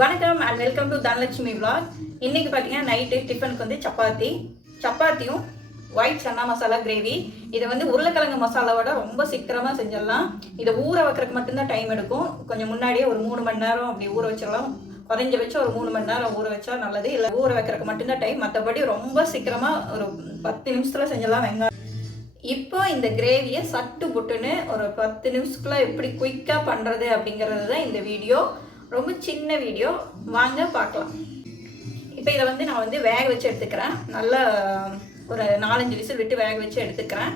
வணக்கம் and welcome to Dhanalakshmi vlog. இன்னைக்கு பார்த்தீங்கன்னா நைட்டு டிஃபனுக்கு வந்து சப்பாத்தி. சப்பாத்தியும் ஒயிட் சன்னா மசாலா கிரேவி இதை வந்து உருளைக்கிழங்கு மசாலாவோட ரொம்ப சீக்கிரமாக செஞ்சிடலாம். இதை ஊற வைக்கிறதுக்கு மட்டும்தான் டைம் எடுக்கும். கொஞ்சம் முன்னாடியே ஒரு மூணு மணி நேரம் அப்படி ஊற வச்சிடலாம். குறைஞ்சபட்சம் ஒரு மூணு மணி நேரம் ஊற வச்சா நல்லது. இல்லை ஊற வைக்கிறதுக்கு மட்டும்தான் டைம் மற்றபடி ரொம்ப சீக்கிரமாக ஒரு பத்து நிமிஷத்தில் செஞ்சிடலாம் வெங்காயம். இப்போ இந்த கிரேவியை சட்டு புட்டுன்னு ஒரு பத்து நிமிஷத்துக்குள்ளே எப்படி குயிக்காக பண்ணுறது அப்படிங்கிறது தான் இந்த வீடியோ ரொம்ப சின்ன வீடியோ வாங்க பார்க்கலாம். இப்போ இதை வந்து நான் வந்து வேக வச்சு எடுத்துக்கிறேன். நல்லா ஒரு நாலஞ்சு விசில் விட்டு வேக வச்சு எடுத்துக்கிறேன்.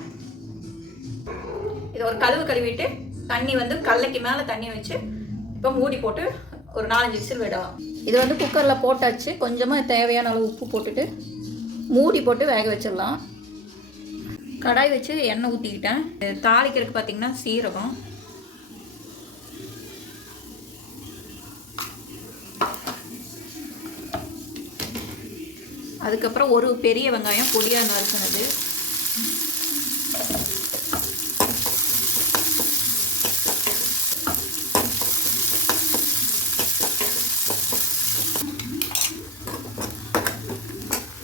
இதை ஒரு கழுவு கழுவிட்டு தண்ணி வந்து கல்லைக்கு மேலே தண்ணி வச்சு இப்போ மூடி போட்டு ஒரு நாலஞ்சு விசில் விடலாம். இது வந்து குக்கரில் போட்டாச்சு. கொஞ்சமாக தேவையான அளவு உப்பு போட்டுட்டு மூடி போட்டு வேக வச்சிடலாம். கடாய் வச்சு எண்ணெய் ஊற்றிக்கிட்டேன் தாளிக்கிறதுக்கு பார்த்தீங்கன்னா சீரகம். அதுக்கப்புறம் ஒரு பெரிய வெங்காயம் பொடியாக நறுக்கினது.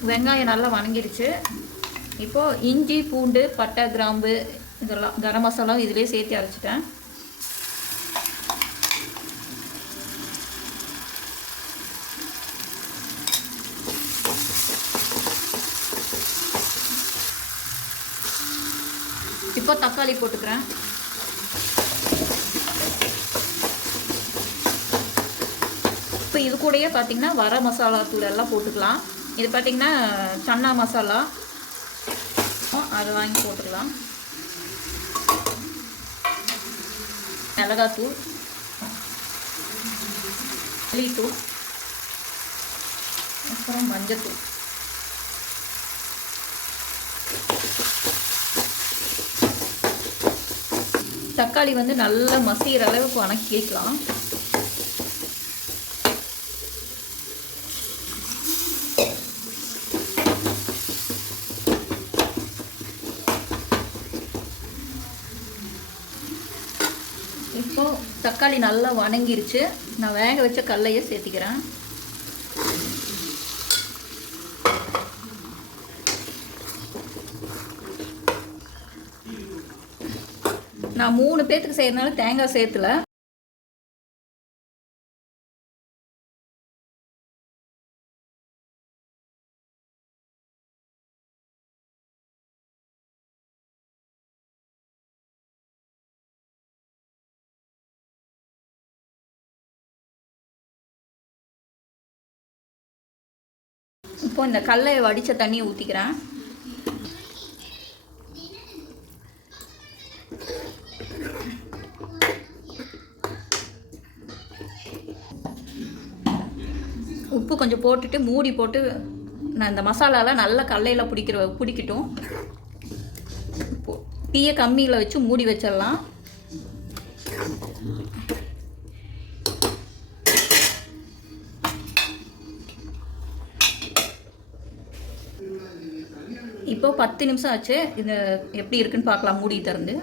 வெங்காயம் நல்லா வணங்கிருச்சு இப்போது இஞ்சி பூண்டு பட்டை கிராம்பு இதெல்லாம் கரம் மசாலா இதிலே சேர்த்து அரைச்சிட்டேன். இப்போ தக்காளி போட்டுக்கிறேன். இப்போ இது கூடயே பார்த்தீங்கன்னா வர மசாலா தூள் எல்லாம் போட்டுக்கலாம். இது பார்த்தீங்கன்னா சன்னா மசாலா. அதை வாங்கி போட்டுக்கலாம். மிளகாத்தூள். மல்லித்தூள் அப்புறம் மஞ்சத்தூள். தக்காளி வந்து நல்லா மசிகிற அளவுக்கு வணக்கிக்கலாம் இப்போ தக்காளி நல்லா வணங்கிருச்சு. நான் வேக வச்ச கடலையை சேர்த்திக்கிறேன். நான் மூணு பேர்த்துக்கு செய்யறதுனால தேங்காய் சேர்த்துல. இப்போ இந்த கடலை வடித்த தண்ணியை ஊற்றிக்கிறேன் உப்பு கொஞ்சம் போட்டுட்டு மூடி போட்டு நான் இந்த மசாலாலாம் நல்லா கடலையில் பிடிக்கிற பிடிக்கட்டும். இப்போ தீயை கம்மியில் வச்சு மூடி வச்சிடலாம். இப்போ பத்து நிமிஷம் ஆச்சு. இது எப்படி இருக்குன்னு பார்க்கலாம் மூடி திறந்து.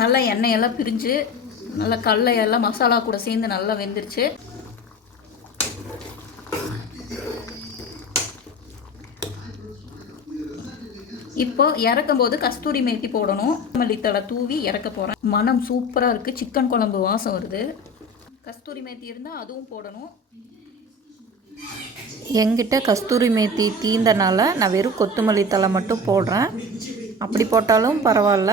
நல்லா எண்ணெயெல்லாம் பிரிஞ்சு நல்லா கடலை எல்லாம் மசாலா கூட சேர்ந்து நல்லா வெந்துருச்சு. இப்போ இறக்கும் போது கஸ்தூரி மேத்தி போடணும். மல்லித்தலை தூவி இறக்க போகிறேன் மனம் சூப்பராக இருக்குது சிக்கன் குழம்பு வாசம் வருது. கஸ்தூரி மேத்தி இருந்தால் அதுவும் போடணும். எங்கிட்ட கஸ்தூரி மேத்தி தீந்தனால நான் வெறும் கொத்தமல்லி தலை மட்டும் போடுறேன். அப்படி போட்டாலும் பரவாயில்ல.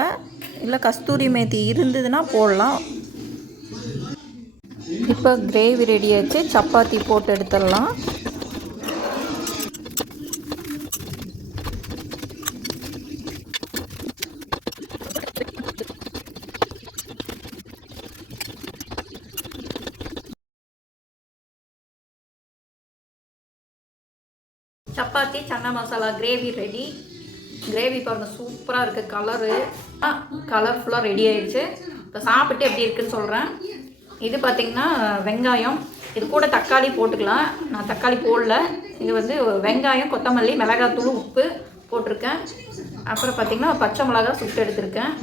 இல்லை கஸ்தூரி மேத்தி இருந்ததுன்னா போடலாம். இப்போ கிரேவி ரெடி ஆச்சு. சப்பாத்தி போட்டு எடுத்துடலாம். Chapati chana masala gravy ready gravy பாருங்கள் சூப்பராக இருக்குது கலரு கலர்ஃபுல்லாக ரெடி ஆயிடுச்சு. இப்போ சாப்பிட்டு எப்படி இருக்குன்னு சொல்கிறேன் இது பார்த்திங்கன்னா வெங்காயம். இது கூட தக்காளி போட்டுக்கலாம். நான் தக்காளி போடல. இது வந்து வெங்காயம் கொத்தமல்லி மிளகாத்தூள் உப்பு போட்டிருக்கேன். அப்புறம் பார்த்திங்கன்னா பச்சை மிளகா சுட்டு எடுத்திருக்கேன்.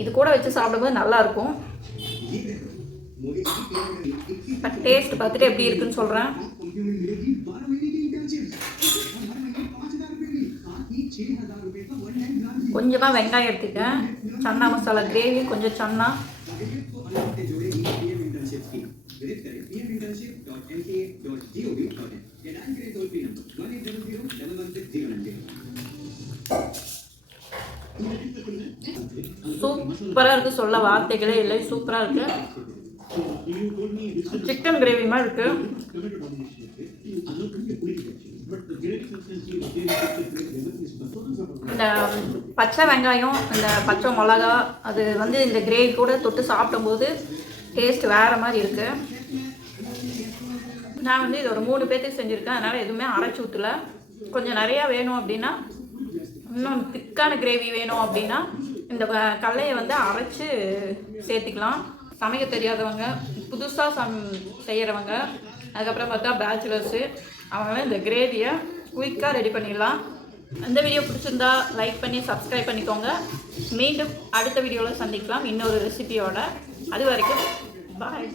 இது கூட வச்சு சாப்பிடும்போது நல்லாயிருக்கும் இப்போ டேஸ்ட் பார்த்துட்டு எப்படி இருக்குன்னு சொல்கிறேன் கொஞ்சமாக வெங்காயம் எடுத்துக்கேன் சன்னா மசாலா கிரேவி கொஞ்சம் சன்னா. சூப்பராக இருக்குது சொல்ல வார்த்தைகளே இல்லை சூப்பராக இருக்குது சிக்கன் கிரேவி மாதிரி இருக்குது இந்த பச்சை வெங்காயம் இந்த பச்சை மிளகா அது வந்து இந்த கிரேவி கூட தொட்டு சாப்பிடும்போது டேஸ்ட் வேறு மாதிரி இருக்குது நான் வந்து இது ஒரு மூணு பேர்த்துக்கு செஞ்சுருக்கேன். அதனால் எதுவுமே அரைச்சி ஊற்றல கொஞ்சம் நிறையா வேணும் அப்படின்னா இன்னும் திக்கான கிரேவி வேணும் அப்படின்னா இந்த வ- கடலையை வந்து அரைச்சி சேர்த்திக்கலாம். சமைக்க தெரியாதவங்க புதுசாக சம் செய்கிறவங்க அதுக்கப்புறம் பார்த்தா பேச்சுலர்ஸு அவங்களாம் இந்த கிரேவியை குயிக்காக ரெடி பண்ணிடலாம். இந்த வீடியோ பிடிச்சிருந்தா லைக் பண்ணி சப்ஸ்கிரைப் பண்ணிக்கோங்க. மீண்டும் அடுத்த வீடியோவில் சந்திக்கலாம். இன்னொரு ரெசிபியோட அது வரைக்கும் பாய்